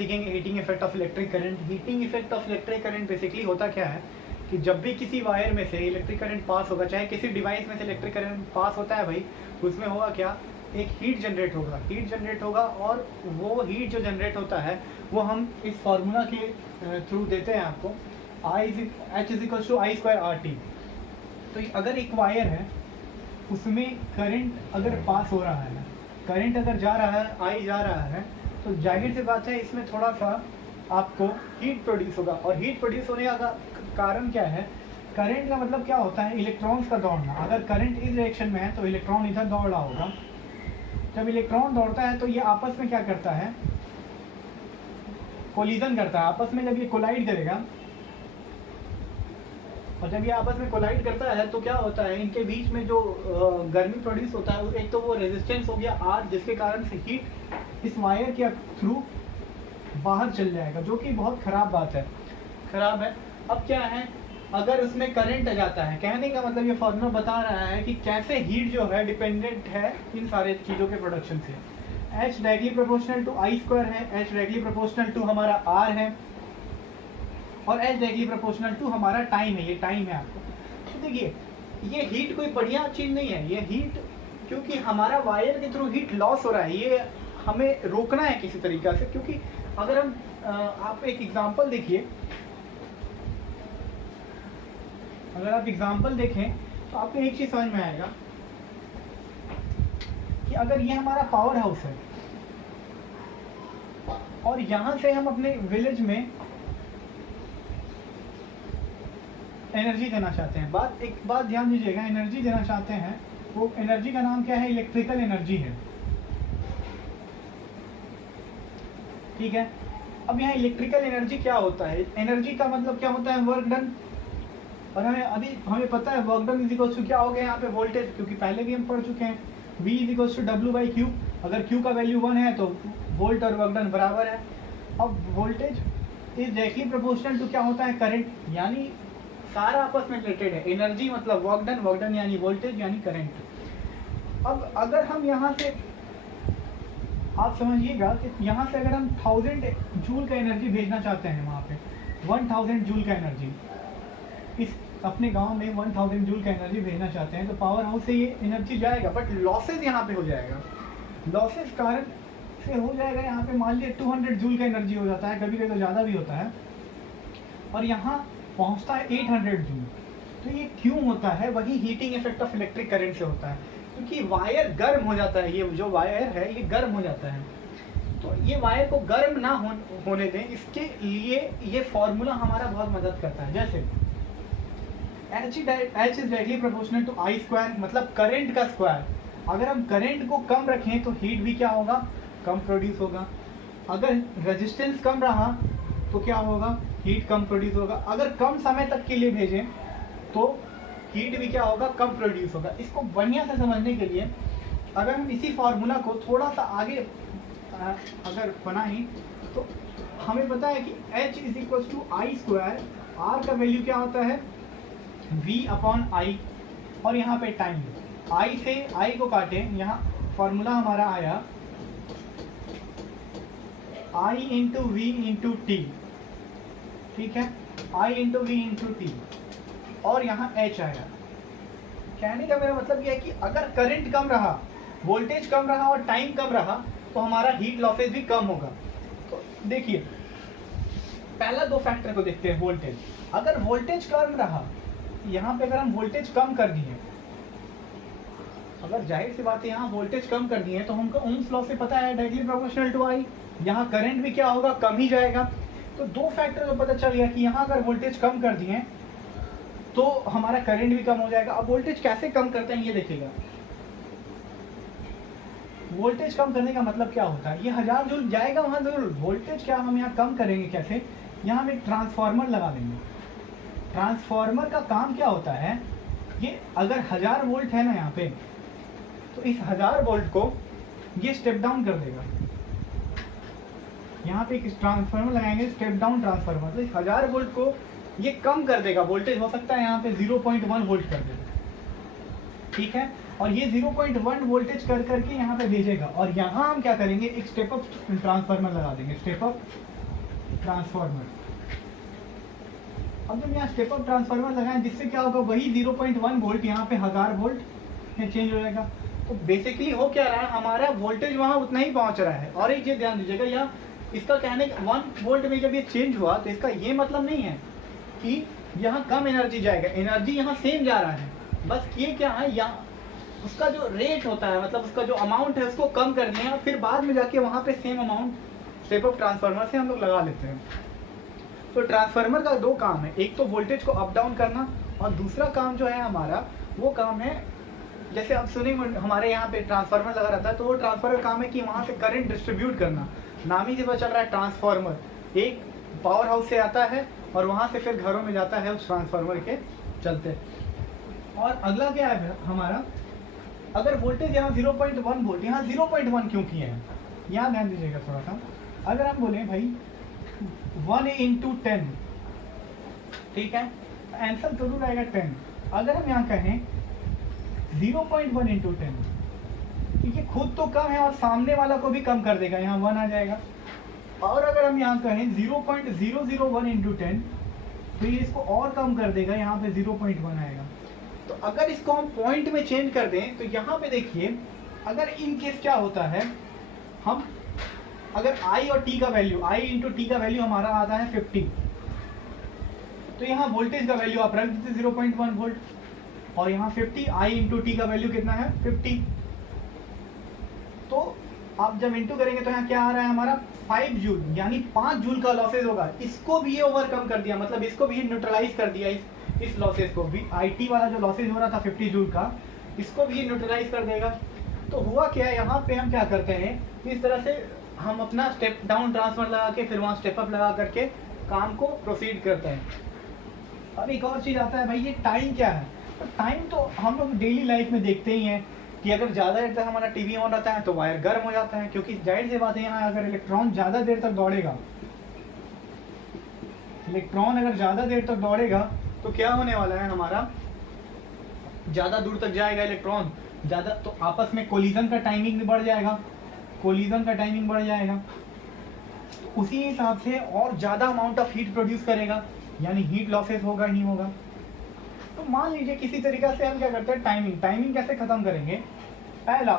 सीखेंगे heating effect of electric current. Heating effect of electric current basically होता क्या है कि जब भी किसी वायर में से इलेक्ट्रिक करंट पास होगा, चाहे किसी डिवाइस में से इलेक्ट्रिक करंट पास होता है भाई, उसमें होगा क्या, एक हीट जनरेट होगा, हीट जनरेट होगा, और वो हीट जो जनरेट होता है वो हम इस फार्मूला के थ्रू देते हैं आपको, H=I²RT। तो अगर एक वायर है उसमें करंट अगर पास हो रहा है, करंट अगर जा रहा है, I जा रहा है, तो जाहिर सी बात है इसमें थोड़ा सा आपको हीट प्रोड्यूस होगा। और हीट प्रोड्यूस होने का कारण क्या है, करंट का मतलब क्या होता है, इलेक्ट्रॉन्स का दौड़ना। अगर करंट इस डायरेक्शन में है तो इलेक्ट्रॉन इधर दौड़ रहा होगा। जब इलेक्ट्रॉन दौड़ता है तो ये आपस में क्या करता है, कोलिजन करता है आपस में। जब ये कोलाइड करेगा, और जब ये आपस में कोलाइड करता है तो क्या होता है, इनके बीच में जो गर्मी प्रोड्यूस होता है, एक तो वो रेजिस्टेंस हो गया R, जिसके कारण से हीट इस वायर के थ्रू बाहर चल जाएगा, जो कि बहुत ख़राब बात है, ख़राब है। अब क्या है, अगर उसमें करंट आ जाता है, कहने का मतलब ये फॉर्मूला बता रहा है कि कैसे हीट जो है डिपेंडेंट है इन सारे चीज़ों के प्रोडक्शन से। H directly proportional to I² है, H डायरेक्टली प्रोपोर्शनल टू हमारा R है, और H डायरेक्टली प्रोपोर्शनल टू हमारा टाइम है, ये टाइम है आपको। तो देखिए ये हीट कोई बढ़िया चीज़ नहीं है, ये हीट क्योंकि हमारा वायर के थ्रू हीट लॉस हो रहा है, ये हमें रोकना है किसी तरीक़ा से। क्योंकि अगर हम आप एक एग्जांपल देखिए, अगर आप एग्जांपल देखें तो आपको एक चीज़ समझ में आएगा कि अगर ये हमारा पावर हाउस है और यहाँ से हम अपने विलेज में एनर्जी देना चाहते हैं, एक बात ध्यान दीजिएगा, एनर्जी देना चाहते हैं, वो एनर्जी का नाम क्या है, इलेक्ट्रिकल एनर्जी है, ठीक है। अब यहाँ इलेक्ट्रिकल एनर्जी क्या होता है, एनर्जी का मतलब क्या होता है, वर्क डन। और हमें पता है वर्क डन इज क्या हो गया यहाँ पे वोल्टेज, क्योंकि पहले भी हम पढ़ चुके हैं, V = W/Q। अगर Q का वैल्यू 1 है तो वोल्ट और वर्क डन बराबर है। अब voltage is directly proportional to क्या होता है, करंट, यानी सारा आपस में रिलेटेड है। एनर्जी मतलब वर्क डन, वर्क डन यानी वोल्टेज यानी करंट। अब अगर हम यहाँ से आप समझिएगा कि यहाँ से अगर हम 1000 जूल का एनर्जी भेजना चाहते हैं, वहाँ पे 1000 जूल का एनर्जी, इस अपने गांव में 1000 जूल का एनर्जी भेजना चाहते हैं, तो पावर हाउस से ये एनर्जी जाएगा, बट लॉसेज यहाँ पे हो जाएगा। लॉसेज कारण से हो जाएगा, यहाँ पे मान लीजिए 200 जूल का एनर्जी हो जाता है, कभी कभी तो ज़्यादा भी होता है, और यहाँ पहुँचता है 800 जूल। तो ये क्यों होता है, वही heating effect of electric current से होता है, क्योंकि वायर गर्म हो जाता है, ये जो वायर है ये गर्म हो जाता है। तो ये वायर को गर्म ना होने दें, इसके लिए ये फॉर्मूला हमारा बहुत मदद करता है। जैसे H is directly proportional to I², मतलब करंट का स्क्वायर। अगर हम करंट को कम रखें तो हीट भी क्या होगा, कम प्रोड्यूस होगा। अगर रेजिस्टेंस कम रहा तो क्या होगा, हीट कम प्रोड्यूस होगा। अगर कम समय तक के लिए भेजें तो हीट भी क्या होगा, कम प्रोड्यूस होगा। इसको बढ़िया से समझने के लिए अगर हम इसी फार्मूला को थोड़ा सा आगे अगर बनाएं तो हमें पता है कि H = I², R का वैल्यू क्या होता है, V/I, और यहाँ पे टाइम, I से I को काटें, यहाँ फॉर्मूला हमारा आया I × V × T, ठीक है, I × V × T, और यहाँ H आया। कहने का मेरा मतलब यह है कि अगर करंट कम रहा, वोल्टेज कम रहा और टाइम कम रहा तो हमारा हीट लॉसेज भी कम होगा। तो देखिए पहला दो फैक्टर को देखते हैं, वोल्टेज। अगर वोल्टेज कम रहा, यहाँ पे अगर हम वोल्टेज कम कर दिए, अगर जाहिर सी बात है यहाँ वोल्टेज कम कर दिए तो हमको ओम्स लॉ से पता है डायरेक्टली प्रोपोर्शनल टू I, यहाँ करंट भी क्या होगा, कम ही जाएगा। तो दो फैक्टर को पता चल गया कि यहाँ अगर वोल्टेज कम कर दिए तो हमारा करंट भी कम हो जाएगा। अब वोल्टेज कैसे कम करते हैं ये देखिएगा। वोल्टेज कम करने का मतलब क्या होता है, ये 1000 जूल जाएगा वहाँ जरूर, वोल्टेज क्या हम यहाँ कम करेंगे कैसे, यहाँ हम एक ट्रांसफार्मर लगा देंगे। ट्रांसफार्मर का काम क्या होता है, ये अगर 1000 वोल्ट है ना यहाँ पे, तो इस 1000 वोल्ट को ये स्टेप डाउन कर देगा। यहाँ पे एक ट्रांसफार्मर लगाएंगे, स्टेप डाउन ट्रांसफार्मर, तो इस 1000 वोल्ट को ये कम कर देगा। वोल्टेज हो सकता है यहाँ पे 0.1 वोल्ट कर देगा, ठीक है, और ये 0.1 वोल्टेज कर करके यहाँ पे भेजेगा। और यहाँ हम क्या करेंगे, एक स्टेप अप ट्रांसफार्मर लगा देंगे, स्टेप अप ट्रांसफार्मर। अब जब यहाँ स्टेप अप ट्रांसफार्मर लगाएं जिससे क्या होगा, वही 0.1 वोल्ट यहाँ पे 1000 वोल्ट में चेंज हो जाएगा। तो बेसिकली हो क्या रहा है, हमारा वोल्टेज वहाँ उतना ही पहुँच रहा है। और एक चीज़ ध्यान दीजिएगा, यहाँ इसका कहने 1 वोल्ट में जब ये चेंज हुआ तो इसका ये मतलब नहीं है कि यहाँ कम एनर्जी जाएगा, एनर्जी यहाँ सेम जा रहा है। बस ये क्या है, यहाँ उसका जो रेट होता है, मतलब उसका जो अमाउंट है उसको कम कर दिया, फिर बाद में जाके वहाँ पे same amount step up transformer से हम लोग लगा लेते हैं। तो ट्रांसफार्मर का 2 काम है, एक तो वोल्टेज को अप डाउन करना, और दूसरा काम जो है हमारा वो काम है, जैसे आप सुने हमारे यहाँ पे ट्रांसफार्मर लगा रहता है, तो वो ट्रांसफार्मर काम है कि वहाँ से करंट डिस्ट्रीब्यूट करना। नाम ही से पता चल रहा है ट्रांसफार्मर एक पावर हाउस से आता है और वहाँ से फिर घरों में जाता है उस ट्रांसफार्मर के चलते। और अगला क्या है हमारा, अगर वोल्टेज यहाँ 0.1 वोल्ट, यहाँ 0.1 क्यों किए हैं, यहाँ ध्यान दीजिएगा थोड़ा सा। अगर हम बोलें भाई 1 × 10, ठीक है, आंसर जरूर आएगा 10। अगर हम यहाँ कहें 0.1 × 10, ठीक है, खुद तो कम है और सामने वाला को भी कम कर देगा, यहाँ 1 आ जाएगा। और अगर हम यहाँ कहें 0.001 × 10, तो ये इसको और कम कर देगा, यहाँ पे 0.1 आएगा। तो अगर इसको हम पॉइंट में चेंज कर दें तो यहाँ पे देखिए, अगर इन केस क्या होता है, हम अगर I और T का वैल्यू, I × T का वैल्यू हमारा आता है 50, तो यहाँ वोल्टेज का वैल्यू आप रख देते 0.1 वोल्ट, और यहाँ 50, I × T का वैल्यू कितना है 50। तो आप जब इंटू करेंगे तो यहाँ क्या आ रहा है हमारा 5 जूल, यानी 5 जूल का लॉसेज होगा। इसको भी ये ओवरकम कर दिया, मतलब इसको भी न्यूट्रलाइज कर दिया, इस लॉसेज को भी, IT वाला जो लॉसेज हो रहा था 50 जूल का, इसको भी न्यूट्रलाइज कर देगा। तो हुआ क्या है, यहाँ पे हम क्या करते हैं, इस तरह से हम अपना स्टेप डाउन ट्रांसफर लगा के फिर वहाँ स्टेप अप लगा करके काम को प्रोसीड करते हैं। अब एक और चीज़ आता है भाई, ये टाइम क्या है। तो टाइम तो हम लोग डेली लाइफ में देखते ही हैं कि अगर ज़्यादा देर तक हमारा टीवी ऑन रहता है तो वायर गर्म हो जाता है, क्योंकि जाहिर सी बात है यहाँ अगर इलेक्ट्रॉन ज़्यादा देर तक दौड़ेगा, तो क्या होने वाला है, हमारा ज़्यादा दूर तक जाएगा इलेक्ट्रॉन, ज़्यादा, तो आपस में कोलिजन का टाइमिंग भी बढ़ जाएगा, तो उसी हिसाब से और ज़्यादा अमाउंट ऑफ हीट प्रोड्यूस करेगा, यानी हीट लॉसेस होगा ही होगा। तो मान लीजिए किसी तरीक़ा से हम क्या करते हैं, टाइमिंग कैसे ख़त्म करेंगे। पहला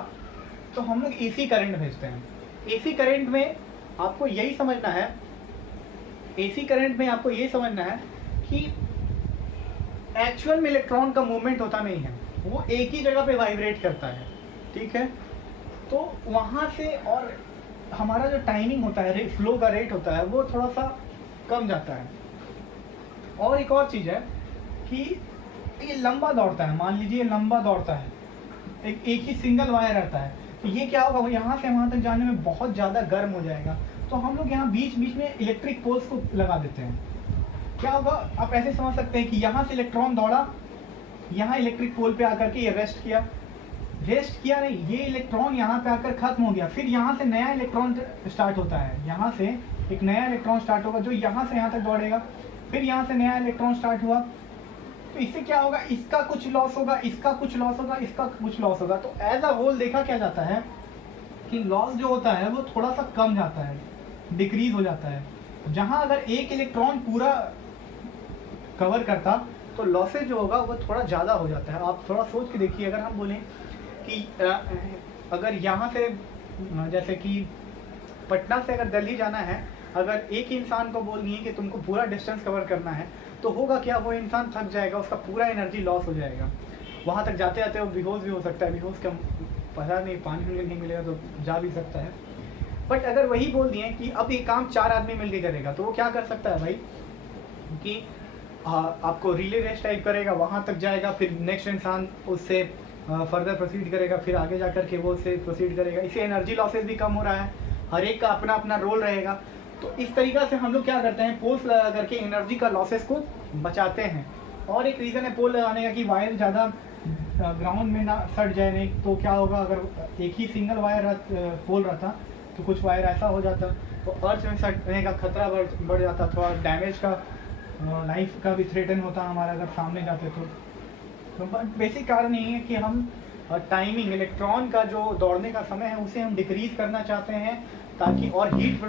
तो हम लोग AC करंट भेजते हैं। AC करंट में आपको यही समझना है कि एक्चुअल में इलेक्ट्रॉन का मूवमेंट होता नहीं है, वो एक ही जगह पे वाइब्रेट करता है, ठीक है। तो वहाँ से और हमारा जो टाइमिंग होता है, फ्लो का रेट होता है, वो थोड़ा सा कम जाता है। और एक और चीज़ है कि ये लंबा दौड़ता है, मान लीजिए लंबा दौड़ता है, एक ही सिंगल वायर रहता है, तो ये क्या होगा, वो यहाँ से वहाँ तक जाने में बहुत ज़्यादा गर्म हो जाएगा। तो हम लोग यहाँ बीच में इलेक्ट्रिक पोल्स को लगा देते हैं। क्या होगा, आप ऐसे समझ सकते हैं कि यहाँ से इलेक्ट्रॉन दौड़ा, यहाँ इलेक्ट्रिक पोल पे आकर के ये रेस्ट किया नहीं, ये इलेक्ट्रॉन यहाँ पे आकर खत्म हो गया, फिर यहाँ से नया इलेक्ट्रॉन स्टार्ट होता है, यहाँ से एक नया इलेक्ट्रॉन स्टार्ट होगा जो यहाँ से यहाँ तक दौड़ेगा, फिर यहाँ से नया इलेक्ट्रॉन स्टार्ट हुआ। तो इससे क्या होगा, इसका कुछ लॉस होगा, इसका कुछ लॉस होगा। तो एज अ होल देखा क्या जाता है कि लॉस जो होता है वो थोड़ा सा कम जाता है, डिक्रीज हो जाता है। जहाँ अगर एक इलेक्ट्रॉन पूरा कवर करता तो लॉसेज जो होगा वो थोड़ा ज़्यादा हो जाता है। आप थोड़ा सोच के देखिए, अगर हम बोलें कि अगर यहाँ से, जैसे कि पटना से अगर दिल्ली जाना है, अगर एक इंसान को बोल दिए कि तुमको पूरा डिस्टेंस कवर करना है, तो होगा क्या, वो इंसान थक जाएगा, उसका पूरा एनर्जी लॉस हो जाएगा। वहाँ तक जाते जाते वो बेहोश भी हो सकता है, बेहोश का पता नहीं, पानी नहीं मिलेगा तो जा भी सकता है। बट अगर वही बोल दिए कि अब ये काम 4 आदमी मिलकर करेगा, तो वो क्या कर सकता है भाई कि आपको रिले रेस टाइप करेगा, वहाँ तक जाएगा, फिर नेक्स्ट इंसान उससे फर्दर प्रोसीड करेगा, फिर आगे जा कर के वो उससे प्रोसीड करेगा। इससे एनर्जी लॉसेस भी कम हो रहा है, हर एक का अपना अपना रोल रहेगा। तो इस तरीक़ा से हम लोग क्या करते हैं, पोल्स लगा करके एनर्जी का लॉसेस को बचाते हैं। और एक रीज़न है पोल लगाने का कि वायर ज़्यादा ग्राउंड में ना सट जाए, नहीं तो क्या होगा, अगर एक ही सिंगल वायर पोल रहता तो कुछ वायर ऐसा हो जाता तो अर्थ में सटने का खतरा बढ़ जाता, थोड़ा डैमेज का, लाइफ का भी थ्रेटन होता हमारा अगर सामने जाते तो बेसिक कारण यही है कि हम टाइमिंग, इलेक्ट्रॉन का जो दौड़ने का समय है उसे हम डिक्रीज करना चाहते हैं, ताकि और हीट